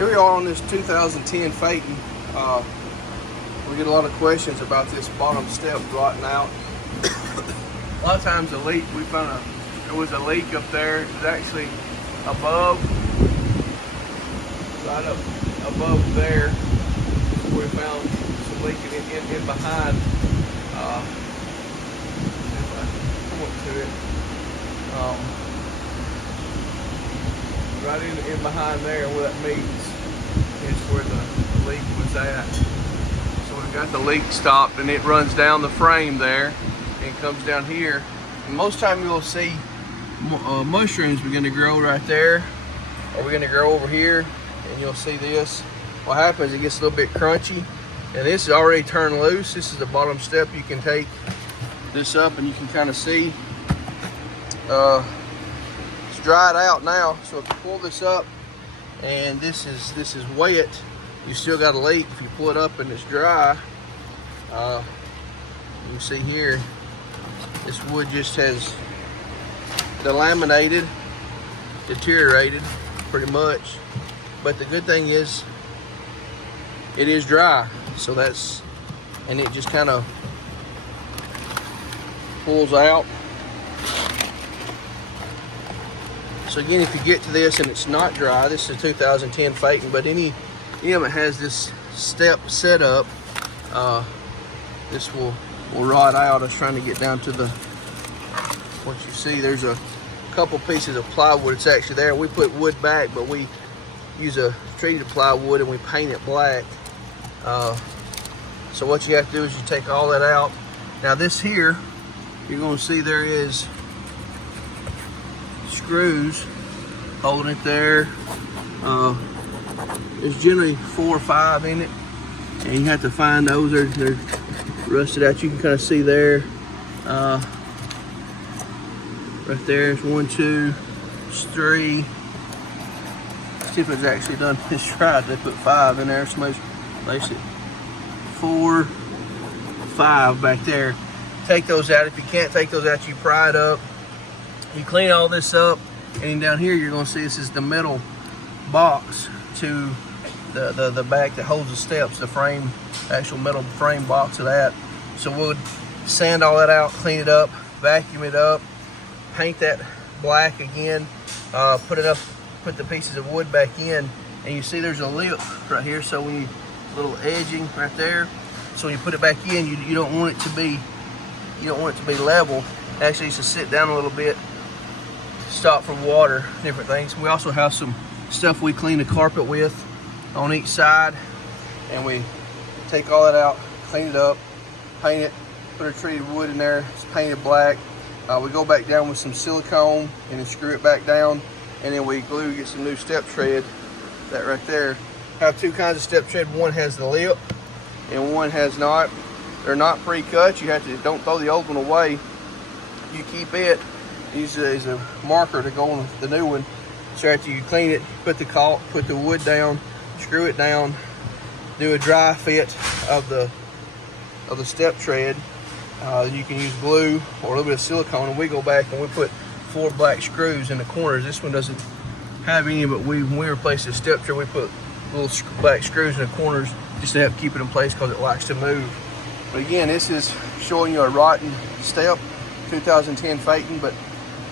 Here we are on this 2010 Phaeton. We get a lot of questions about this bottom step rotting out. A lot of times the leak, we found there was a leak up there. It was actually above, right up above there, where we found some leaking in behind. If I come up to it, right in behind there, where that meets is where the leak was at. So we've got the leak stopped, and it runs down the frame there and comes down here. And most time you'll see mushrooms begin to grow right there, or we're going to grow over here, and you'll see this. What happens, it gets a little bit crunchy, and this is already turned loose. This is the bottom step. You can take this up and you can kind of see it's dried out now. So if you pull this up and this is wet, you still got a leak. If you pull it up and it's dry, you can see here this wood just has delaminated, deteriorated pretty much. But the good thing is it is dry, so that's, and it just kind of pulls out. So again, if you get to this and it's not dry, this is a 2010 Phaeton, but any of it has this step set up, this will rot out. I was trying to get down to what you see. There's a couple pieces of plywood. It's actually there. We put wood back, but we use a treated plywood and we paint it black. So what you have to do is you take all that out. Now this here, you're going to see there is screws holding it there. There's generally 4 or 5 in it, and you have to find those. They're rusted out. You can kind of see there. Right there is 1, 2, 3. Stephen's actually done this right. They put 5 in there. Somebody's placed it 4, 5 back there. Take those out. If you can't take those out, you pry it up. You clean all this up, and then down here you're going to see this is the metal box to the back that holds the steps, the frame, actual metal frame box of that. So we'll sand all that out, clean it up, vacuum it up, paint that black again, put the pieces of wood back in, and you see there's a lip right here. So when you little edging right there, so when you put it back in, you don't want it to be level. Actually, it's to sit down a little bit, stop from water, different things. We also have some stuff we clean the carpet with on each side, and we take all that out, clean it up, paint it, put a treated wood in there, it's painted black. We go back down with some silicone and then screw it back down, and then we glue, get some new step tread. That right there. Have 2 kinds of step tread. One has the lip and one has not. They're not pre-cut. You have to, don't throw the old one away. You keep it. Use it as a marker to go on the new one. So after you clean it, put the wood down, screw it down, do a dry fit of the step tread. You can use glue or a little bit of silicone, and we go back and we put 4 black screws in the corners. This one doesn't have any, but when we replace the step tread, we put little black screws in the corners just to help keep it in place because it likes to move. But again, this is showing you a rotten step, 2010 Phaeton, but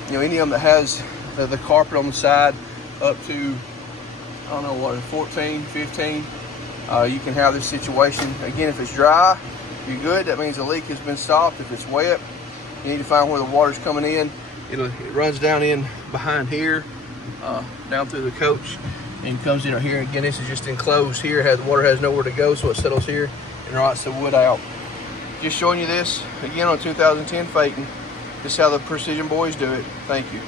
you know, any of them that has the carpet on the side up to, I don't know what, 14, 15, you can have this situation. Again, if it's dry, you're good. That means the leak has been stopped. If it's wet, you need to find where the water's coming in. It runs down in behind here, down through the coach, and comes in right here. Again, this is just enclosed here. Water has nowhere to go, so it settles here and rots the wood out. Just showing you this again on 2010 Phaeton. This is how the Precision Boys do it. Thank you.